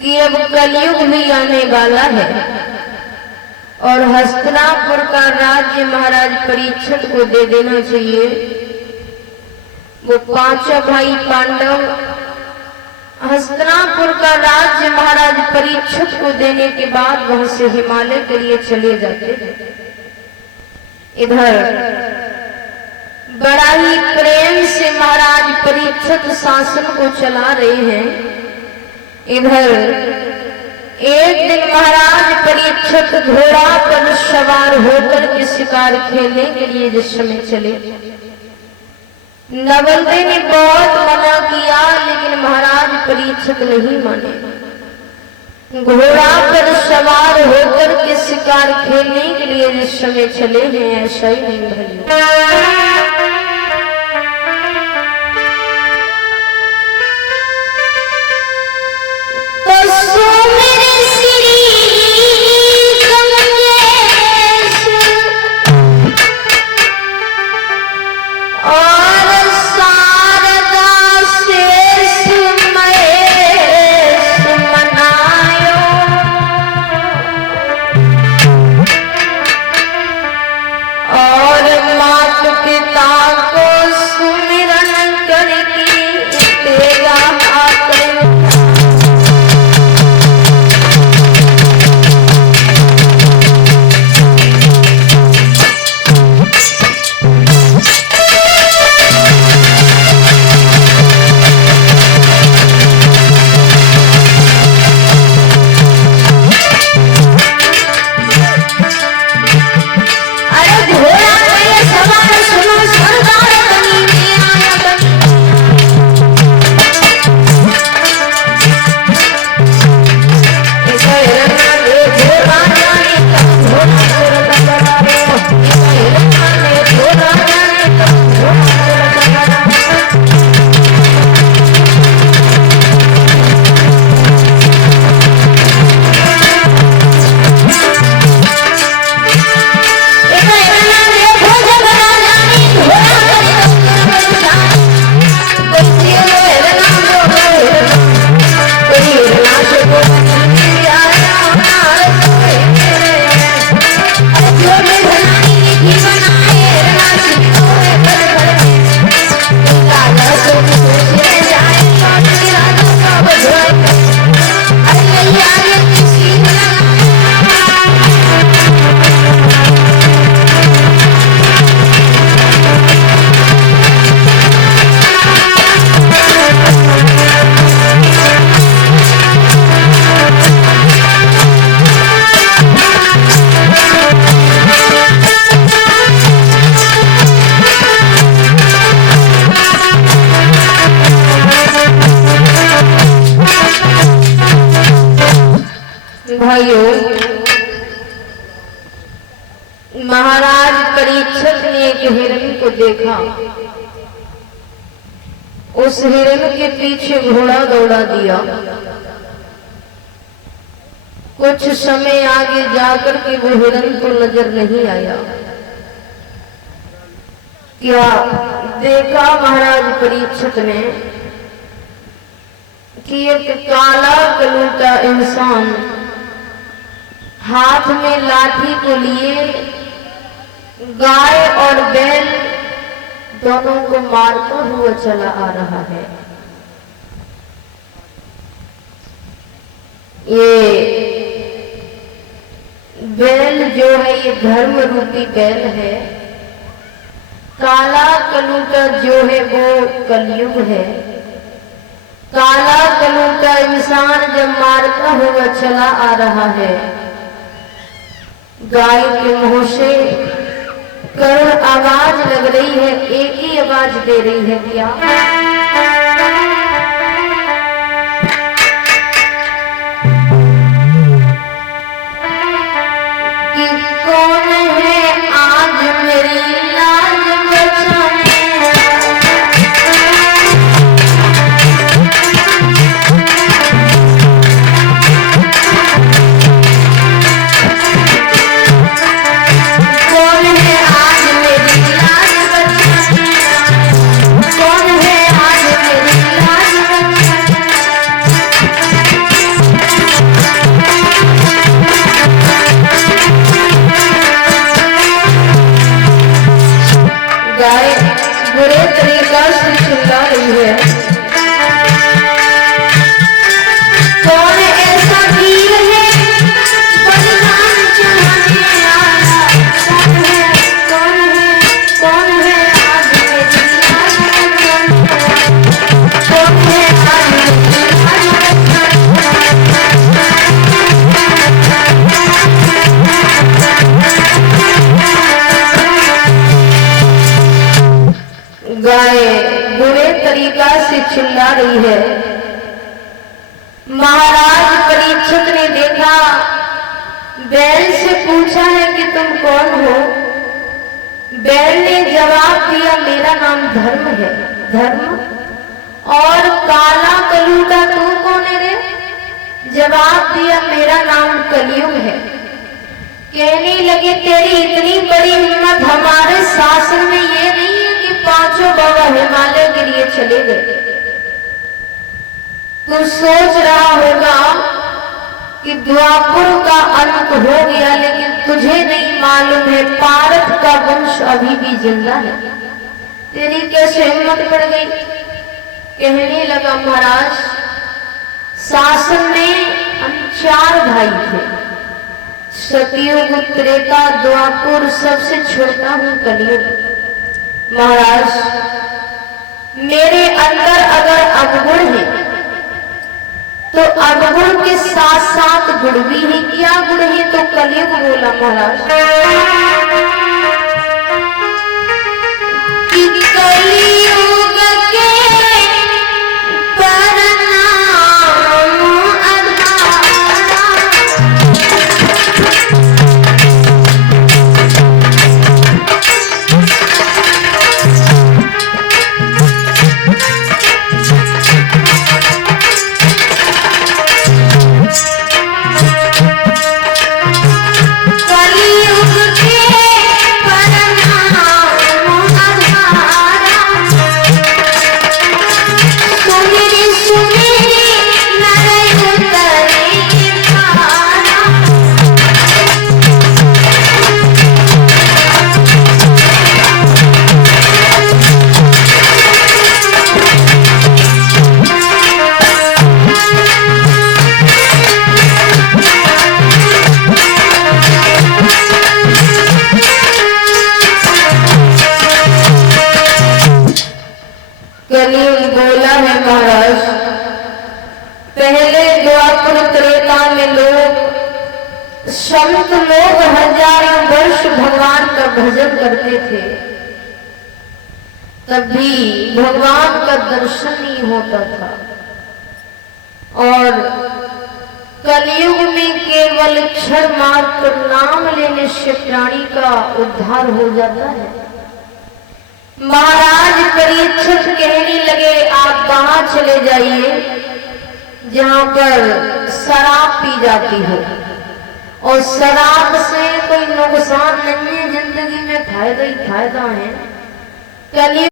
कि अब कलयुग भी आने वाला है और हस्तिनापुर का राज्य महाराज परीक्षित को दे देना चाहिए। वो पांचों भाई पांडव हस्तिनापुर का राज्य महाराज परीक्षित को देने के बाद वहां से हिमालय के लिए चले जाते हैं। इधर बड़ा ही प्रेम से महाराज परीक्षित शासन को चला रहे हैं। इधर एक दिन महाराज परीक्षित घोड़ा पर सवार होकर के शिकार खेलने के लिए जिस समय चले, नवलदे ने बहुत मना किया लेकिन महाराज परीक्षित नहीं माने। घोड़ा पर सवार होकर के शिकार खेलने के लिए जिस समय चले हैं, ऐसा ही नहीं भले। महाराज परीक्षित ने एक हिरण को देखा। उस हिरण के पीछे घोड़ा दौड़ा दिया। कुछ समय आगे जाकर के वो हिरण को नजर नहीं आया। क्या देखा महाराज परीक्षित ने कि एक काला कलूटा इंसान हाथ में लाठी को लिए गाय और बैल दोनों को मारता हुआ चला आ रहा है। ये बैल जो है ये धर्म रूपी बैल है। काला कलूटा जो है वो कलयुग है। काला कलूटा इंसान जब मारता हुआ चला आ रहा है, गाय के मुंह से करुण आवाज लग रही है। एक ही आवाज दे रही है, क्या? कि कौन है आज मेरी लाज बचाने? कौन है आज से चिल्ला रही है। महाराज परीक्षित ने देखा, बैल से पूछा है कि तुम कौन हो। बैल ने जवाब दिया, मेरा नाम धर्म है। धर्म? और काला कलूटा तू कौन है रे? जवाब दिया, मेरा नाम कलयुग है। कहने लगे, तेरी इतनी बड़ी हिम्मत, हमारे शासन में ये नहीं है कि पांचों बाबा हिमालय के लिए चले गए। तू सोच रहा होगा कि द्वापर का अंत हो गया, लेकिन तुझे नहीं मालूम है पारस का वंश अभी भी जिंदा है। तेरी कैसे हिम्मत पड़ गई? कहने लगा, महाराज शासन में हम 4 भाई थे, सतयुग, त्रेता, द्वापर, सबसे छोटा हूं कलयुग। महाराज मेरे अंदर अगर अवगुण है तो अवगुण के साथ साथ गुण भी है। क्या गुण है? तो कलयुग बोला महाराज कि कलयुग के बोला है महाराज, पहले द्वापर त्रेता में लोग, संत लोग हजारों वर्ष भगवान का भजन करते थे, तब भी भगवान का दर्शन नहीं होता था। और कलयुग में केवल क्षण मात्र नाम लेने से प्राणी का उद्धार हो जाता है। महाराज परीक्षित कहने लगे, आप वहां चले जाइए जहां पर शराब पी जाती हो, और शराब से कोई नुकसान नहीं है, जिंदगी में फायदा ही फायदा है। कल